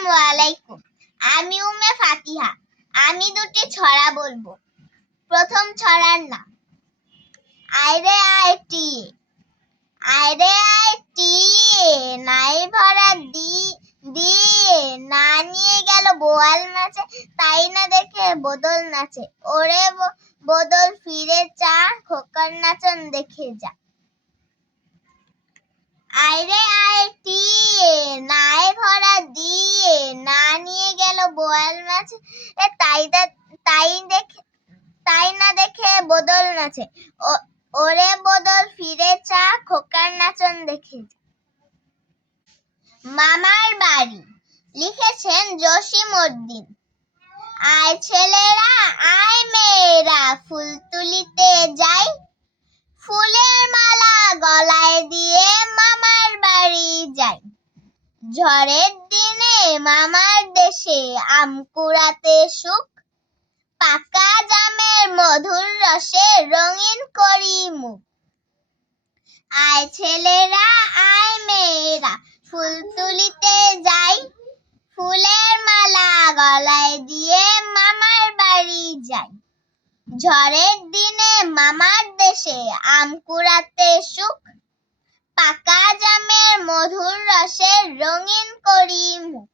আসসালামু আলাইকুম। আমি উম্মে ফাতিহা। আমি দুটি ছড়া বলবো। প্রথম ছড়ার নাম আয়রে আয় টিয়ে। আয়রে আয় টিয়ে নাই ভরা দিয়ে না নিয়ে গেল বোয়াল মাছে, তাই না দেখে বদল নাচে। ওরে বদল ফিরে চা, খোকার নাচন দেখে যা। আয়রে আয় টিয়ে নাই ভরা দিয়ে না নিয়ে গেল বোয়াল মাছে, তাই না দেখে বদল নাচে। ওরে বদল ফিরে চা, খোকার নাচন দেখে যা। মামার বাড়ি লিখেছেন জসিম উদ্দিন। আয় ছেলেরা আয় মেয়েরা ফুল তুলিতে যাই, ফুলের মালা গলায় দিয়ে মামার বাড়ি যাই। ঝড়ের দিনে মামার দেশে আম কুড়াতে সুখ, পাকা জামের মধুর রসে রঙিন করি মুখ। আয় ছেলেরা আয় মেয়েরা ফুল তুলিতে যাই, ফুলের মালা গলায় দিয়ে মামার বাড়ি যাই। ঝড়ের দিনে মামার দেশে আম কুড়াতে সুখ, পাকা জামের মধুর রসে রঙিন করি মুখ।